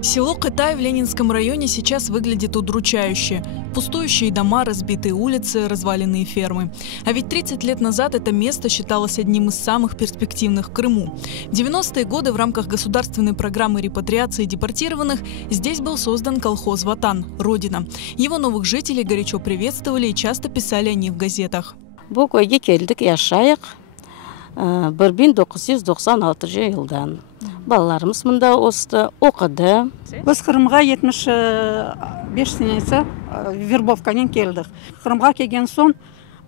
Село Кытай в Ленинском районе сейчас выглядит удручающе. Пустующие дома, разбитые улицы, разваленные фермы. А ведь 30 лет назад это место считалось одним из самых перспективных в Крыму. В 90-е годы в рамках государственной программы репатриации депортированных здесь был создан колхоз «Ватан» – «Родина». Его новых жителей горячо приветствовали и часто писали о них в газетах. Бірбен 996 жылдан. Балаларымыз мұнда осты оқыды. Біз Қырымға 75 сенесі вербовкамен келдік. Қырымға келген соң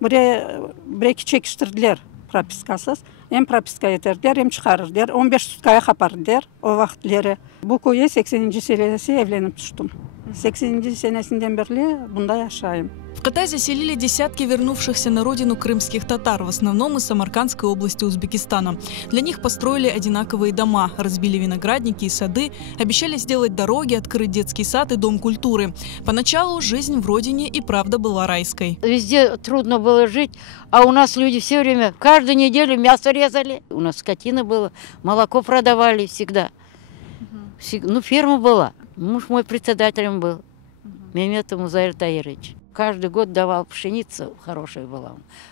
бір-екі чекіштірділер пропискасыз. Ем прописка етердер, ем шығарырдер. 15 суткая қапардер о вақытлері. Бұл көйе 80-ci senesi evlenіп түштім. 80-ci senesinden берлі бұнда yaşayım. В Кытай заселили десятки вернувшихся на родину крымских татар, в основном из Самаркандской области Узбекистана. Для них построили одинаковые дома, разбили виноградники и сады, обещали сделать дороги, открыть детский сад и дом культуры. Поначалу жизнь в родине и правда была райской. Везде трудно было жить, а у нас люди все время, каждую неделю мясо резали. У нас скотина была, молоко продавали всегда. Ну, ферма была. Муж мой председателем был, Меметов Музаир Таирович. Каждый год давал пшеницу, хорошая была.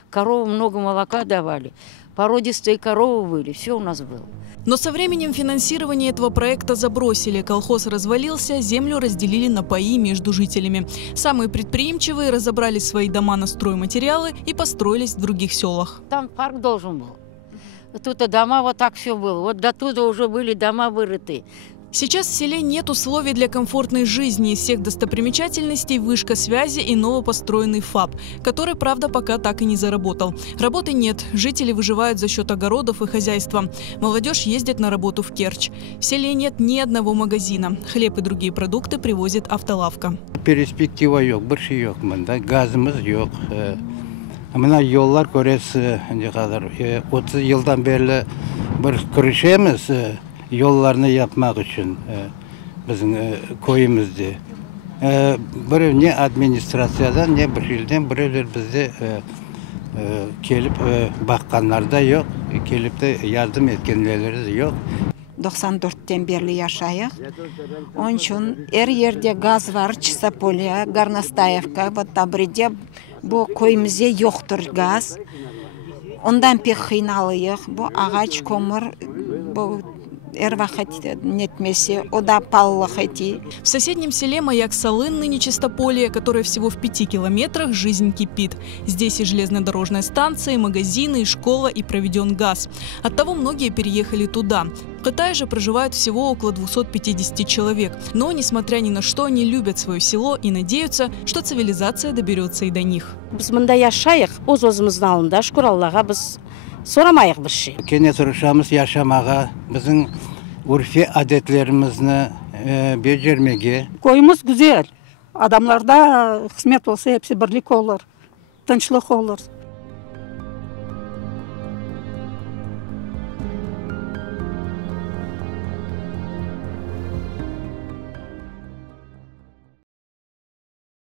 Корову много молока давали, породистые коровы были, все у нас было. Но со временем финансирование этого проекта забросили. Колхоз развалился, землю разделили на паи между жителями. Самые предприимчивые разобрали свои дома на стройматериалы и построились в других селах. Там парк должен был. Тут дома вот так все было. Вот до туда уже были дома вырыты. Сейчас в селе нет условий для комфортной жизни. Из всех достопримечательностей вышка связи и новопостроенный ФАП, который, правда, пока так и не заработал. Работы нет, жители выживают за счет огородов и хозяйства. Молодежь ездит на работу в Керчь. В селе нет ни одного магазина. Хлеб и другие продукты привозит автолавка. Перспектива yok, bir şey yok bunda. Gazımız yok. Ama yollar göresi ne kadar 30 yıldan beri bir kırışımız. Yollarını yapmak için bizim koyumuzda. Ne administrasyadan ne bir şeyden bireler bize gelip bakkanlar da yok, gelip de yardım etkenleri de yok. 94'ten beri yaşayıq. Onun için her yerde gaz var, Чистополье, Горностаевка, вот Табриде bu koyumuzda yoktur gaz. Ondan pek kıynalıyıq. Bu ağaç, kömür, bu В соседнем селе Маяк-Салын, ныне Чистополье, которое всего в 5 километрах, жизнь кипит. Здесь и железнодорожная станция, и магазины, и школа, и проведен газ. Оттого многие переехали туда. В Китае же проживают всего около 250 человек. Но, несмотря ни на что, они любят свое село и надеются, что цивилизация доберется и до них. Soramayıq bir şey. Kene soruşamız yaşamağa, bizim urfi adetlerimizni becermege. Koyumuz güzel. Adamlarda hizmet olsa hepsi birlik olur. Tinçlik olur.